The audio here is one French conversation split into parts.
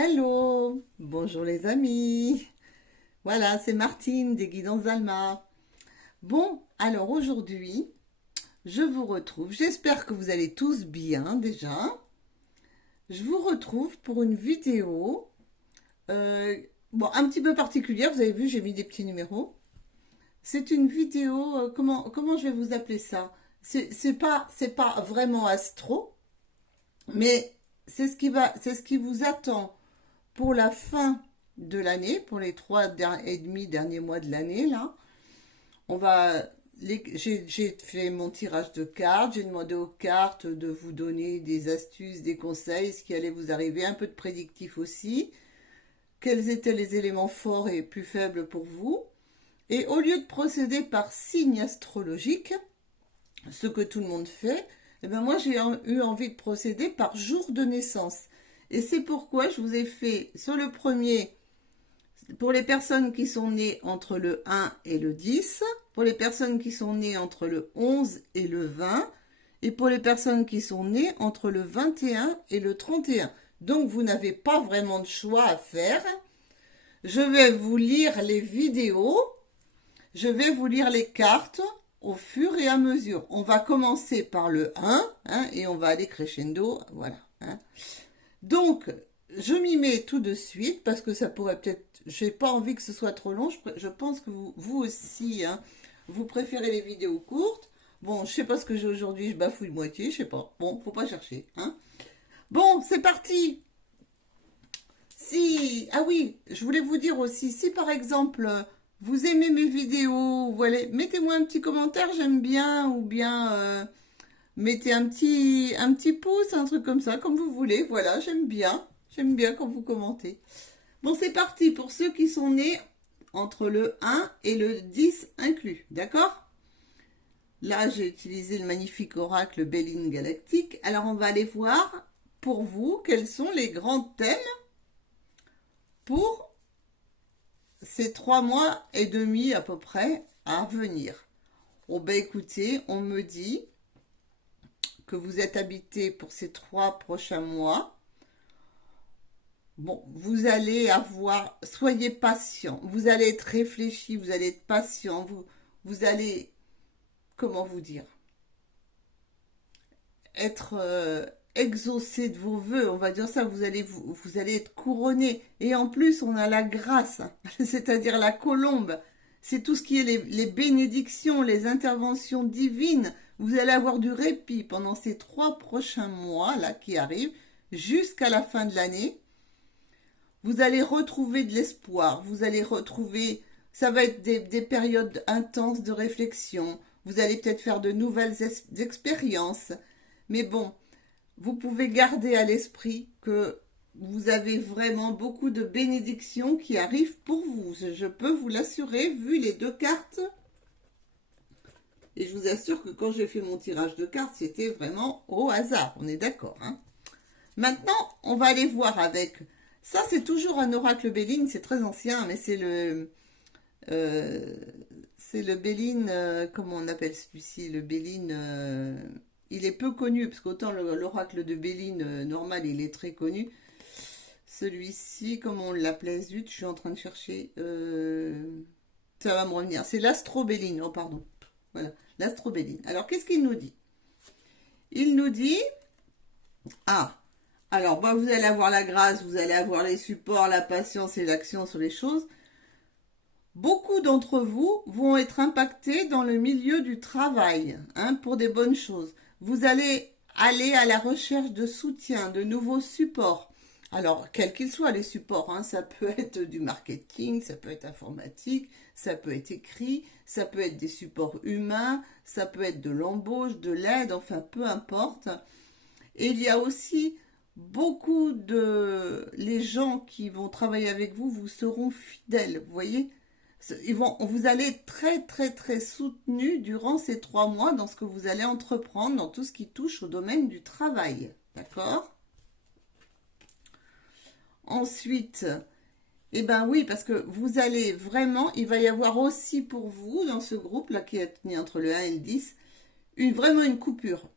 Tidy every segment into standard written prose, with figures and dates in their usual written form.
Hello, bonjour les amis. Voilà, c'est Martine des Guidances d'Alma. Bon, alors aujourd'hui, je vous retrouve. J'espère que vous allez tous bien déjà. Je vous retrouve pour une vidéo, euh, bon, un petit peu particulière. Vous avez vu, j'ai mis des petits numéros. C'est une vidéo, comment je vais vous appeler ça? C'est pas vraiment astro, mais c'est ce qui vous attend pour la fin de l'année, pour les et demi derniers mois de l'année, là, on va. J'ai fait mon tirage de cartes, j'ai demandé aux cartes de vous donner des astuces, des conseils, ce qui allait vous arriver, un peu de prédictif aussi, quels étaient les éléments forts et plus faibles pour vous. Et au lieu de procéder par signe astrologique, ce que tout le monde fait, eh ben moi j'ai eu envie de procéder par jour de naissance. Et c'est pourquoi je vous ai fait sur le premier pour les personnes qui sont nées entre le 1 et le 10, pour les personnes qui sont nées entre le 11 et le 20, et pour les personnes qui sont nées entre le 21 et le 31. Donc vous n'avez pas vraiment de choix à faire. Je vais vous lire les vidéos, je vais vous lire les cartes au fur et à mesure. On va commencer par le 1 et on va aller crescendo. Voilà. Donc, je m'y mets tout de suite parce que ça pourrait peut-être. J'ai pas envie que ce soit trop long. Je pense que vous aussi, vous préférez les vidéos courtes. Bon, je sais pas ce que j'ai aujourd'hui, je bafouille de moitié, je sais pas. Bon, faut pas chercher. Bon, c'est parti. Si. Ah oui, je voulais vous dire aussi, si par exemple, vous aimez mes vidéos, voilà, mettez-moi un petit commentaire, j'aime bien, ou bien mettez un petit pouce, un truc comme ça, comme vous voulez. Voilà, j'aime bien. J'aime bien quand vous commentez. Bon, c'est parti pour ceux qui sont nés entre le 1 et le 10 inclus. D'accord? Là, j'ai utilisé le magnifique oracle Béline Galactique. Alors, on va aller voir pour vous quels sont les grands thèmes pour ces 3 mois et demi à peu près à venir. Oh, ben écoutez, on me dit que vous êtes habité pour ces 3 prochains mois. Bon, vous allez avoir, soyez patient, vous allez être réfléchi, vous allez être patient, vous allez, comment vous dire, être exaucé de vos voeux, on va dire ça, vous allez être couronné. Et en plus, on a la grâce, c'est-à-dire la colombe. C'est tout ce qui est les bénédictions, les interventions divines. Vous allez avoir du répit pendant ces 3 prochains mois là qui arrivent jusqu'à la fin de l'année. Vous allez retrouver de l'espoir, vous allez retrouver, ça va être des périodes intenses de réflexion, vous allez peut-être faire de nouvelles expériences, mais bon, vous pouvez garder à l'esprit que vous avez vraiment beaucoup de bénédictions qui arrivent pour vous, je peux vous l'assurer, vu les deux cartes, et je vous assure que quand j'ai fait mon tirage de cartes, c'était vraiment au hasard, on est d'accord, Maintenant, on va aller voir avec. Ça, c'est toujours un oracle Béline, c'est très ancien, mais euh, c'est le Béline, comment on appelle celui-ci, le Béline. Il est peu connu, parce qu'autant l'oracle de Béline normal, il est très connu. Celui-ci, comment on l'appelait, zut, je suis en train de chercher. Ça va me revenir. C'est l'astrobéline, oh pardon. Voilà, l'astrobéline. Alors, qu'est-ce qu'il nous dit? Il nous dit. Ah, alors, bah, vous allez avoir la grâce, vous allez avoir les supports, la patience et l'action sur les choses. Beaucoup d'entre vous vont être impactés dans le milieu du travail pour des bonnes choses. Vous allez aller à la recherche de soutien, de nouveaux supports. Alors, quels qu'ils soient les supports, ça peut être du marketing, ça peut être informatique, ça peut être écrit, ça peut être des supports humains, ça peut être de l'embauche, de l'aide, enfin peu importe. Et il y a aussi beaucoup de. Les gens qui vont travailler avec vous vous seront fidèles, vous voyez. Vous allez être très très très soutenu durant ces 3 mois dans ce que vous allez entreprendre, dans tout ce qui touche au domaine du travail. D'accord? Ensuite, eh ben oui, parce que vous allez vraiment, il va y avoir aussi pour vous, dans ce groupe-là qui est né entre le 1 et le 10, vraiment une coupure.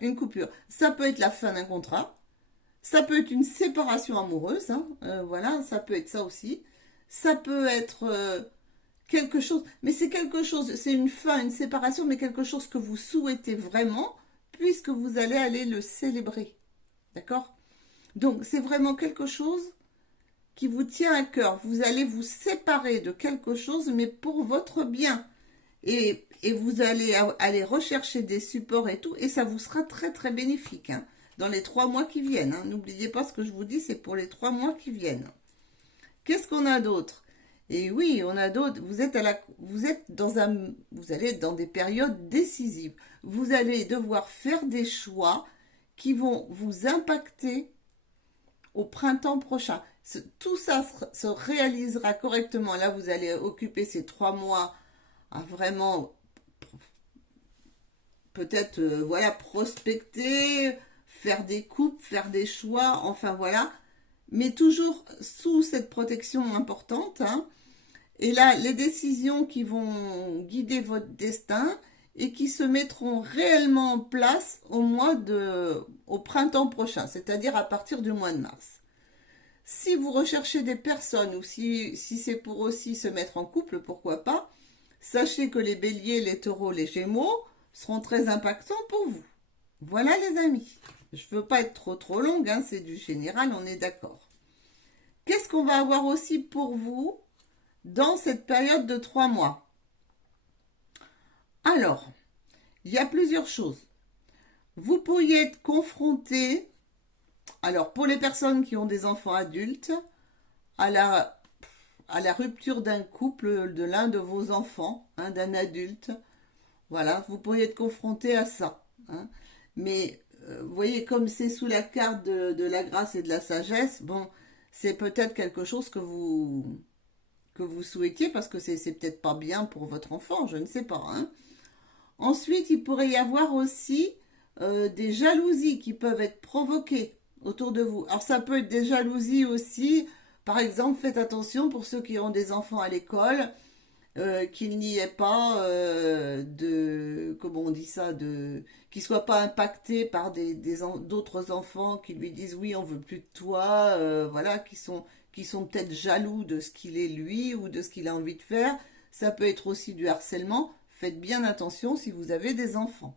Une coupure. Ça peut être la fin d'un contrat, Ça peut être une séparation amoureuse, hein, voilà, ça peut être ça aussi. Ça peut être quelque chose, mais c'est quelque chose, c'est une fin, une séparation, mais quelque chose que vous souhaitez vraiment, puisque vous allez aller le célébrer. D'accord? Donc, c'est vraiment quelque chose qui vous tient à cœur. Vous allez vous séparer de quelque chose, mais pour votre bien. Et vous allez aller rechercher des supports et tout, et ça vous sera très très bénéfique, hein, dans les 3 mois qui viennent. Hein. N'oubliez pas ce que je vous dis, c'est pour les 3 mois qui viennent. Qu'est-ce qu'on a d'autre? Et oui, on a d'autres. Vous êtes vous allez être dans des périodes décisives. Vous allez devoir faire des choix qui vont vous impacter au printemps prochain. Tout ça se réalisera correctement. Là, vous allez occuper ces 3 mois à vraiment peut-être voilà, prospecter, faire des coupes, faire des choix, enfin voilà, mais toujours sous cette protection importante. Hein. Et là, les décisions qui vont guider votre destin et qui se mettront réellement en place au printemps prochain, c'est-à-dire à partir du mois de mars. Si vous recherchez des personnes ou si c'est pour aussi se mettre en couple, pourquoi pas, sachez que les béliers, les taureaux, les gémeaux seront très impactants pour vous. Voilà les amis. Je ne veux pas être trop longue, hein, c'est du général, on est d'accord. Qu'est-ce qu'on va avoir aussi pour vous dans cette période de 3 mois? Alors, il y a plusieurs choses. Vous pourriez être confronté, alors pour les personnes qui ont des enfants adultes, à la rupture d'un couple de l'un de vos enfants, hein, d'un adulte. Voilà, vous pourriez être confronté à ça. Hein. Mais vous voyez, comme c'est sous la carte de la grâce et de la sagesse, bon, c'est peut-être quelque chose que vous souhaitiez parce que c'est peut-être pas bien pour votre enfant, je ne sais pas. Hein. Ensuite, il pourrait y avoir aussi des jalousies qui peuvent être provoquées autour de vous. Alors ça peut être des jalousies aussi. Par exemple, faites attention pour ceux qui ont des enfants à l'école, qu'il n'y ait pas comment on dit ça, qu'ils ne soient pas impactés par d'autres enfants qui lui disent oui, on veut plus de toi, voilà, qui sont peut-être jaloux de ce qu'il est lui ou de ce qu'il a envie de faire. Ça peut être aussi du harcèlement. Faites bien attention si vous avez des enfants.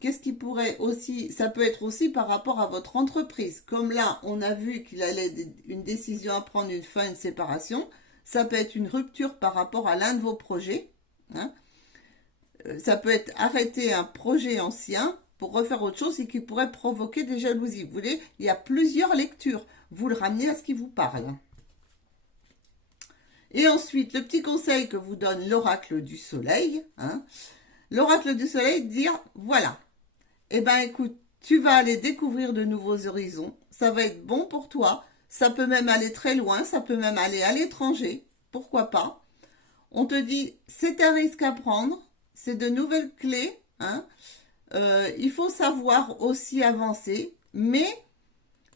Qu'est-ce qui pourrait aussi, ça peut être aussi par rapport à votre entreprise. Comme là, on a vu qu'il allait une décision à prendre, une fin, une séparation. Ça peut être une rupture par rapport à l'un de vos projets. Hein. Ça peut être arrêter un projet ancien pour refaire autre chose et qui pourrait provoquer des jalousies. Vous voyez, il y a plusieurs lectures. Vous le ramenez à ce qui vous parle. Et ensuite, le petit conseil que vous donne l'oracle du soleil. Hein. L'oracle du soleil dire, voilà, eh ben écoute, tu vas aller découvrir de nouveaux horizons. Ça va être bon pour toi. Ça peut même aller très loin. Ça peut même aller à l'étranger. Pourquoi pas? On te dit, c'est un risque à prendre. C'est de nouvelles clés. Hein. Il faut savoir aussi avancer. Mais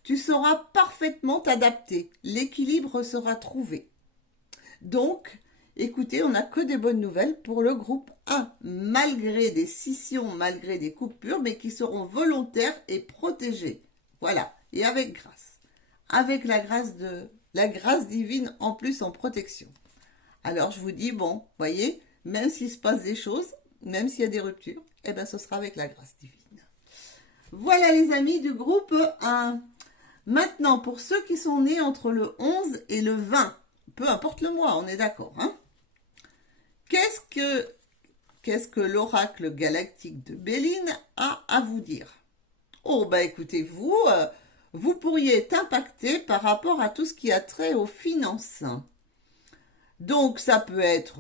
tu sauras parfaitement t'adapter. L'équilibre sera trouvé. Donc, écoutez, on n'a que des bonnes nouvelles pour le groupe 1, malgré des scissions, malgré des coupures, mais qui seront volontaires et protégées. Voilà, et avec grâce. Avec la grâce divine en plus en protection. Alors je vous dis, bon, voyez, même s'il se passe des choses, même s'il y a des ruptures, eh bien ce sera avec la grâce divine. Voilà les amis du groupe 1. Maintenant, pour ceux qui sont nés entre le 11 et le 20, peu importe le mois, on est d'accord. Hein. Qu'est-ce que l'oracle galactique de Béline a à vous dire? Oh, bah écoutez, vous pourriez être impacté par rapport à tout ce qui a trait aux finances. Donc, ça peut être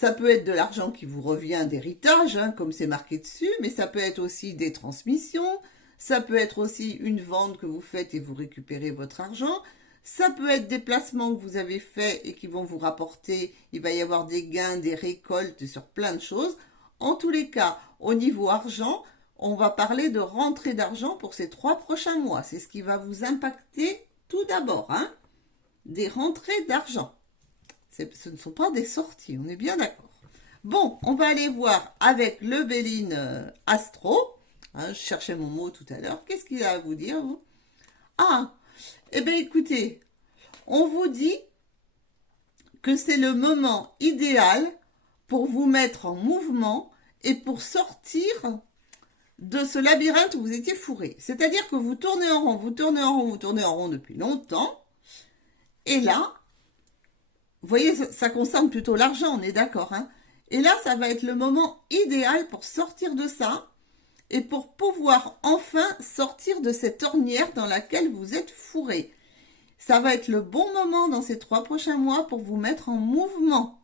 de l'argent qui vous revient d'héritage, hein, comme c'est marqué dessus, mais ça peut être aussi des transmissions, ça peut être aussi une vente que vous faites et vous récupérez votre argent. Ça peut être des placements que vous avez faits et qui vont vous rapporter, il va y avoir des gains, des récoltes sur plein de choses. En tous les cas, au niveau argent, on va parler de rentrée d'argent pour ces 3 prochains mois. C'est ce qui va vous impacter tout d'abord. Hein, des rentrées d'argent. Ce ne sont pas des sorties, on est bien d'accord. Bon, on va aller voir avec le Béline Astro. Hein, je cherchais mon mot tout à l'heure. Qu'est-ce qu'il a à vous dire, vous? Ah, eh bien écoutez, on vous dit que c'est le moment idéal pour vous mettre en mouvement et pour sortir de ce labyrinthe où vous étiez fourré. C'est-à-dire que vous tournez en rond, vous tournez en rond, vous tournez en rond depuis longtemps. Et là, vous voyez, ça concerne plutôt l'argent, on est d'accord, hein? Et là, ça va être le moment idéal pour sortir de ça et pour pouvoir enfin sortir de cette ornière dans laquelle vous êtes fourré. Ça va être le bon moment dans ces 3 prochains mois pour vous mettre en mouvement.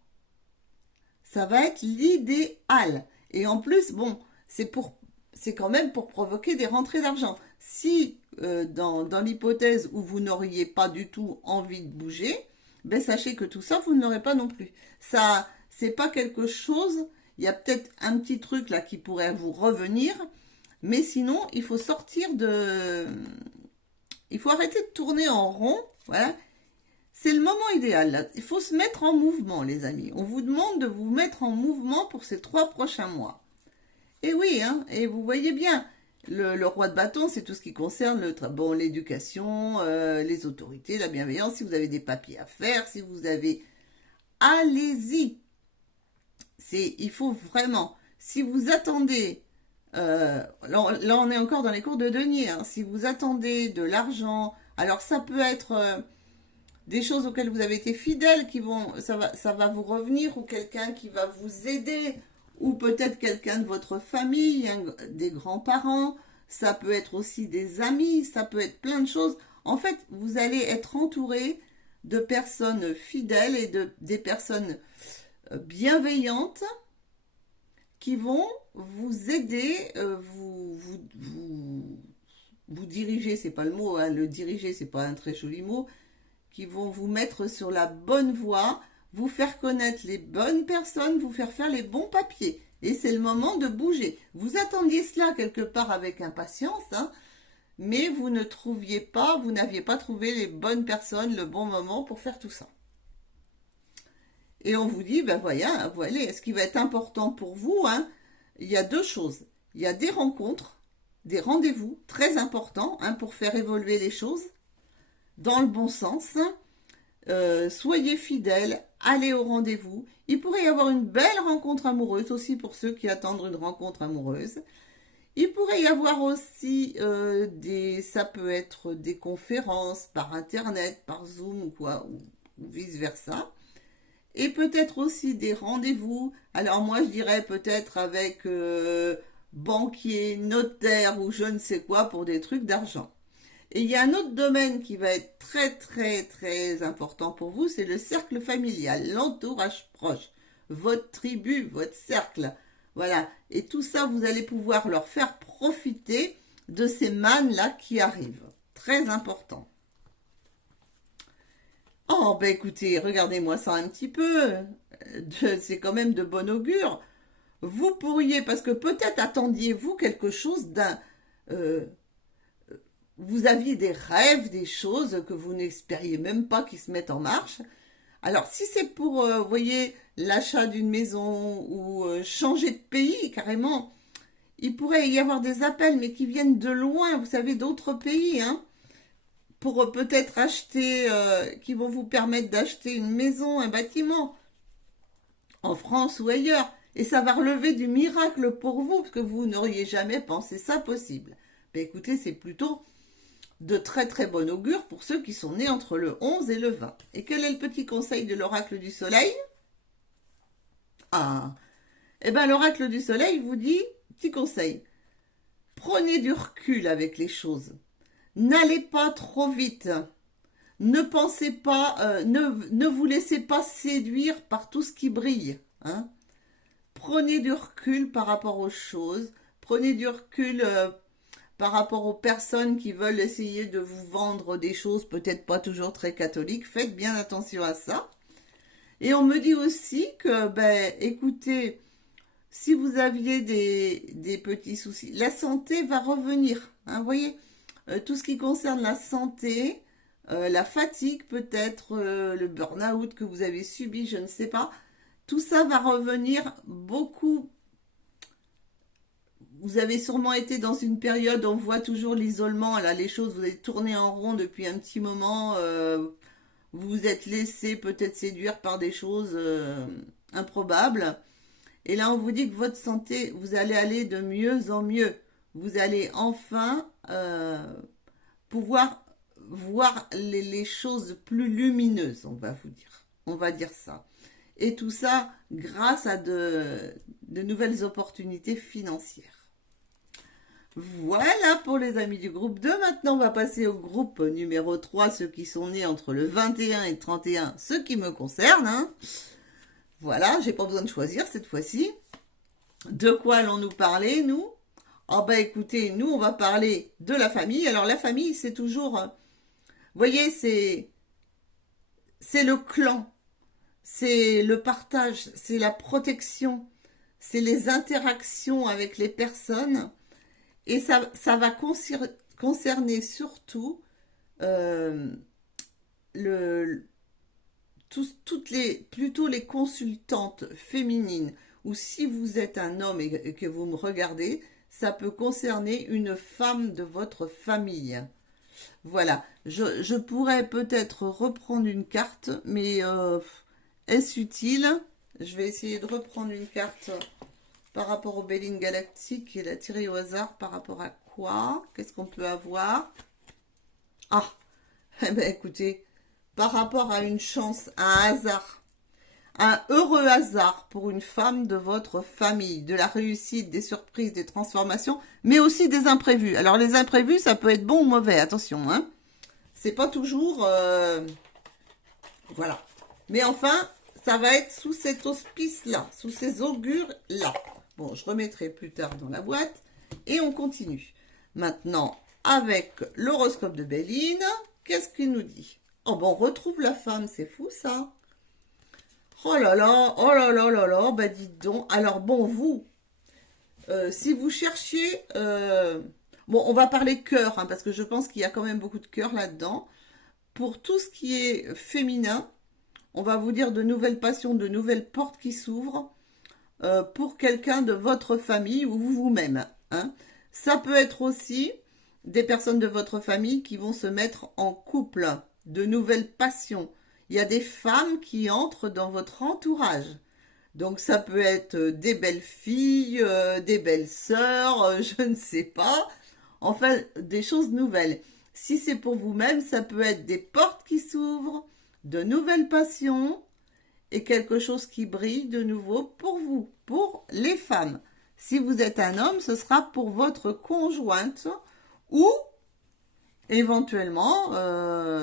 Ça va être l'idéal. Et en plus, bon, c'est quand même pour provoquer des rentrées d'argent. Si dans l'hypothèse où vous n'auriez pas du tout envie de bouger, ben sachez que tout ça, vous ne l'aurez pas non plus. Ça, c'est pas quelque chose, il y a peut-être un petit truc là qui pourrait vous revenir, mais sinon, il faut sortir de... Il faut arrêter de tourner en rond, voilà. C'est le moment idéal, là. Il faut se mettre en mouvement, les amis. On vous demande de vous mettre en mouvement pour ces 3 prochains mois. Et oui, hein, et vous voyez bien, le roi de bâton, c'est tout ce qui concerne l'éducation, les autorités, la bienveillance. Si vous avez des papiers à faire, si vous avez... Allez-y. Il faut vraiment... Si vous attendez... là, on est encore dans les cours de denier. Hein, si vous attendez de l'argent... Alors, ça peut être... des choses auxquelles vous avez été fidèle, ça va vous revenir, ou quelqu'un qui va vous aider, ou peut-être quelqu'un de votre famille, des grands-parents, ça peut être aussi des amis, ça peut être plein de choses. En fait, vous allez être entouré de personnes fidèles et des personnes bienveillantes qui vont vous aider, vous diriger, c'est pas le mot, hein, le diriger, c'est pas un très joli mot, qui vont vous mettre sur la bonne voie, vous faire connaître les bonnes personnes, vous faire faire les bons papiers. Et c'est le moment de bouger. Vous attendiez cela quelque part avec impatience, hein, mais vous n'aviez pas trouvé les bonnes personnes, le bon moment pour faire tout ça. Et on vous dit, ben voilà, ce qui va être important pour vous, hein, il y a 2 choses. Il y a des rencontres, des rendez-vous très importants, hein, pour faire évoluer les choses dans le bon sens. Soyez fidèles, allez au rendez-vous. Il pourrait y avoir une belle rencontre amoureuse aussi pour ceux qui attendent une rencontre amoureuse. Il pourrait y avoir aussi ça peut être des conférences par internet, par Zoom ou quoi, ou vice versa. Et peut-être aussi des rendez-vous. Alors moi je dirais peut-être avec banquier, notaire ou je ne sais quoi pour des trucs d'argent. Et il y a un autre domaine qui va être très très très important pour vous, c'est le cercle familial, l'entourage proche, votre tribu, votre cercle. Voilà. Et tout ça, vous allez pouvoir leur faire profiter de ces mannes-là qui arrivent. Très important. Oh, ben écoutez, regardez-moi ça un petit peu. C'est quand même de bon augure. Vous pourriez, parce que peut-être attendiez-vous quelque chose vous aviez des rêves, des choses que vous n'espériez même pas qui se mettent en marche. Alors, si c'est pour, vous voyez, l'achat d'une maison ou changer de pays, carrément, il pourrait y avoir des appels, mais qui viennent de loin, vous savez, d'autres pays, hein, pour peut-être acheter, qui vont vous permettre d'acheter une maison, un bâtiment, en France ou ailleurs. Et ça va relever du miracle pour vous, parce que vous n'auriez jamais pensé ça possible. Ben écoutez, c'est plutôt de très très bon augure pour ceux qui sont nés entre le 11 et le 20. Et quel est le petit conseil de l'oracle du soleil? Ah, eh bien l'oracle du soleil vous dit, petit conseil, prenez du recul avec les choses. N'allez pas trop vite. Ne pensez pas, ne vous laissez pas séduire par tout ce qui brille. Hein. Prenez du recul par rapport aux choses. Prenez du recul par rapport aux personnes qui veulent essayer de vous vendre des choses peut-être pas toujours très catholiques. Faites bien attention à ça. Et on me dit aussi que, ben, écoutez, si vous aviez des petits soucis, la santé va revenir. Hein, vous voyez, tout ce qui concerne la santé, la fatigue peut-être, le burn-out que vous avez subi, je ne sais pas, tout ça va revenir beaucoup vous avez sûrement été dans une période où on voit toujours l'isolement, là, les choses, vous avez tourné en rond depuis un petit moment, vous vous êtes laissé peut-être séduire par des choses improbables. Et là, on vous dit que votre santé, vous allez aller de mieux en mieux. Vous allez enfin pouvoir voir les choses plus lumineuses, on va vous dire. On va dire ça. Et tout ça grâce à de nouvelles opportunités financières. Voilà pour les amis du groupe 2. Maintenant, on va passer au groupe numéro 3, ceux qui sont nés entre le 21 et le 31, ce qui me concerne. Hein. Voilà, j'ai pas besoin de choisir cette fois-ci. De quoi allons-nous parler, nous? Oh bah écoutez, nous, on va parler de la famille. Alors la famille, c'est toujours... vous voyez, c'est le clan, c'est le partage, c'est la protection, c'est les interactions avec les personnes. Et ça va concerner surtout plutôt les consultantes féminines. Ou si vous êtes un homme et que vous me regardez, ça peut concerner une femme de votre famille. Voilà, je pourrais peut-être reprendre une carte, mais est-ce utile? Je vais essayer de reprendre une carte par rapport au Béline Galactique et la tirer au hasard par rapport à quoi? Qu'est-ce qu'on peut avoir? Ah, eh ben écoutez, par rapport à une chance, un hasard, un heureux hasard pour une femme de votre famille, de la réussite, des surprises, des transformations, mais aussi des imprévus. Alors les imprévus, ça peut être bon ou mauvais, attention, hein. C'est pas toujours... voilà. Mais enfin, ça va être sous cet auspice-là, sous ces augures-là. Bon, je remettrai plus tard dans la boîte. Et on continue. Maintenant, avec l'horoscope de Béline, qu'est-ce qu'il nous dit? Oh, ben on retrouve la femme, c'est fou ça. Oh là là, oh là là là là, bah dites donc. Alors bon, vous, si vous cherchiez... bon, on va parler cœur, hein, parce que je pense qu'il y a quand même beaucoup de cœur là-dedans. Pour tout ce qui est féminin, on va vous dire de nouvelles passions, de nouvelles portes qui s'ouvrent pour quelqu'un de votre famille ou vous-même. Hein. Ça peut être aussi des personnes de votre famille qui vont se mettre en couple, de nouvelles passions. Il y a des femmes qui entrent dans votre entourage. Donc ça peut être des belles filles, des belles sœurs, je ne sais pas. Enfin, des choses nouvelles. Si c'est pour vous-même, ça peut être des portes qui s'ouvrent, de nouvelles passions et quelque chose qui brille de nouveau pour vous, pour les femmes. Si vous êtes un homme, ce sera pour votre conjointe ou éventuellement,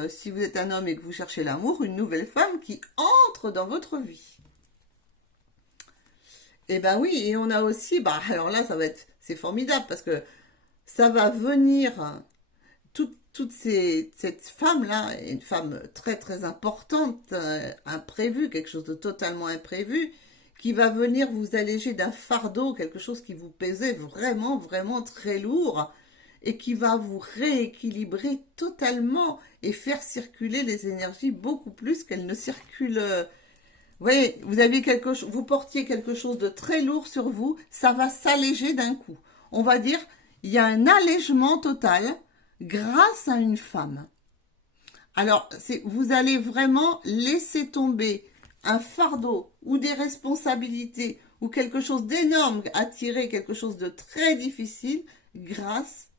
si vous êtes un homme et que vous cherchez l'amour, une nouvelle femme qui entre dans votre vie. Eh ben oui, et on a aussi, bah alors là, c'est formidable parce que ça va venir, cette femme-là est une femme très très importante, imprévue, quelque chose de totalement imprévu, qui va venir vous alléger d'un fardeau, quelque chose qui vous pesait vraiment, vraiment très lourd, et qui va vous rééquilibrer totalement et faire circuler les énergies beaucoup plus qu'elles ne circulent. Oui, vous portiez quelque chose de très lourd sur vous, ça va s'alléger d'un coup. On va dire, il y a un allègement total grâce à une femme. Alors, vous allez vraiment laisser tomber un fardeau ou des responsabilités ou quelque chose d'énorme à tirer, quelque chose de très difficile grâce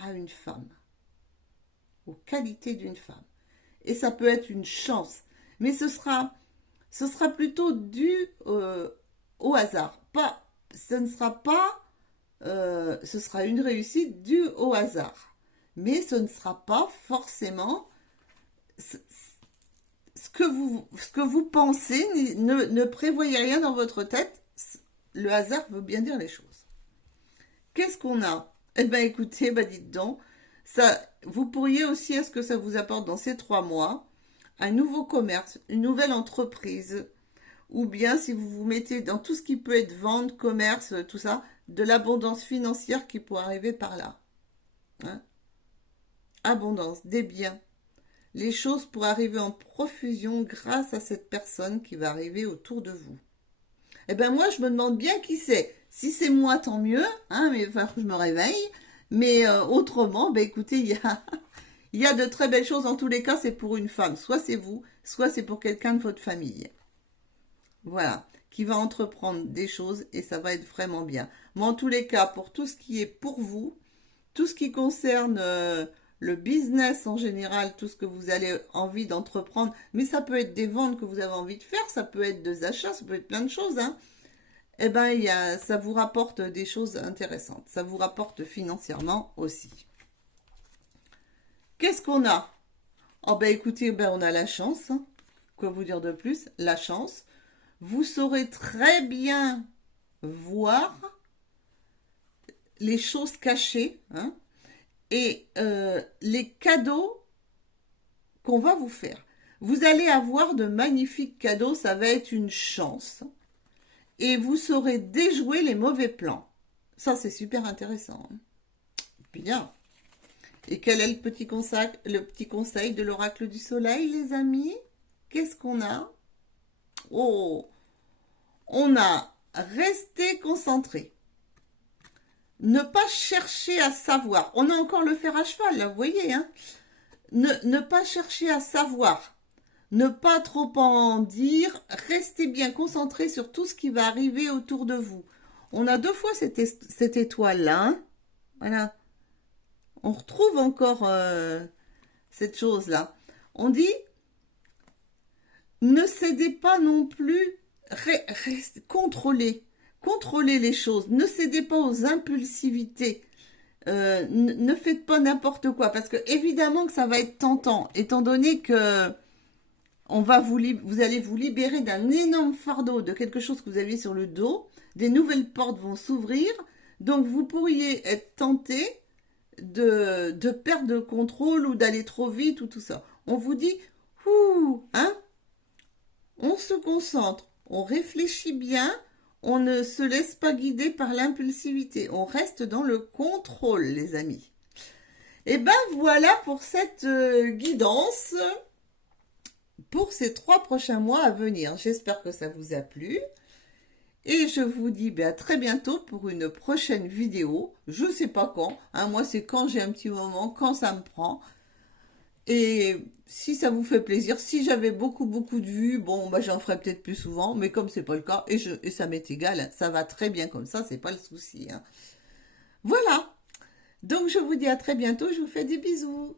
à une femme, aux qualités d'une femme. Et ça peut être une chance, mais ce sera plutôt dû au hasard. Ce sera une réussite due au hasard. Mais ce ne sera pas forcément ce que vous pensez. Ne prévoyez rien dans votre tête. Le hasard veut bien dire les choses. Qu'est-ce qu'on a? Eh bien, écoutez, dites donc. Vous pourriez aussi, est-ce que ça vous apporte dans ces 3 mois, un nouveau commerce, une nouvelle entreprise, ou bien si vous vous mettez dans tout ce qui peut être vente, commerce, tout ça, de l'abondance financière qui pourrait arriver par là. Hein? Abondance, des biens. Les choses pourraient arriver en profusion grâce à cette personne qui va arriver autour de vous. Eh bien moi, je me demande bien qui c'est. Si c'est moi, tant mieux, hein, mais il va falloir que je me réveille. Mais autrement, ben écoutez, il y a de très belles choses. En tous les cas, c'est pour une femme. Soit c'est vous, soit c'est pour quelqu'un de votre famille. Voilà, qui va entreprendre des choses et ça va être vraiment bien. Mais en tous les cas, pour tout ce qui est pour vous, tout ce qui concerne le business en général, tout ce que vous avez envie d'entreprendre, mais ça peut être des ventes que vous avez envie de faire, ça peut être des achats, ça peut être plein de choses, hein. Eh ben, ça vous rapporte des choses intéressantes. Ça vous rapporte financièrement aussi. Qu'est-ce qu'on a? Oh ben écoutez, ben on a la chance, hein. Quoi vous dire de plus? La chance. Vous saurez très bien voir les choses cachées, hein, et les cadeaux qu'on va vous faire. Vous allez avoir de magnifiques cadeaux, ça va être une chance. Et vous saurez déjouer les mauvais plans. Ça, c'est super intéressant. Bien. Et quel est le petit conseil de l'oracle du soleil, les amis? Qu'est-ce qu'on a? Oh, on a resté concentré. Ne pas chercher à savoir. On a encore le fer à cheval, là, vous voyez, hein? Ne pas chercher à savoir. Ne pas trop en dire. Restez bien concentré sur tout ce qui va arriver autour de vous. On a deux fois cette étoile-là, hein? Voilà. On retrouve encore cette chose-là. On dit, ne cédez pas non plus, contrôlez les choses. Ne cédez pas aux impulsivités. Ne faites pas n'importe quoi, parce que évidemment que ça va être tentant, étant donné que vous allez vous libérer d'un énorme fardeau, de quelque chose que vous aviez sur le dos. Des nouvelles portes vont s'ouvrir, donc vous pourriez être tenté de perdre le contrôle ou d'aller trop vite ou tout ça. On vous dit, hein, on se concentre, on réfléchit bien, on ne se laisse pas guider par l'impulsivité, on reste dans le contrôle, les amis. Et ben voilà pour cette guidance pour ces 3 prochains mois à venir. J'espère que ça vous a plu. Et je vous dis à très bientôt pour une prochaine vidéo. Je ne sais pas quand. Hein, moi, c'est quand j'ai un petit moment, quand ça me prend. Et si ça vous fait plaisir, si j'avais beaucoup de vues, bon, j'en ferai peut-être plus souvent. Mais comme c'est pas le cas, et ça m'est égal, ça va très bien comme ça, c'est pas le souci. Hein. Voilà. Donc, je vous dis à très bientôt. Je vous fais des bisous.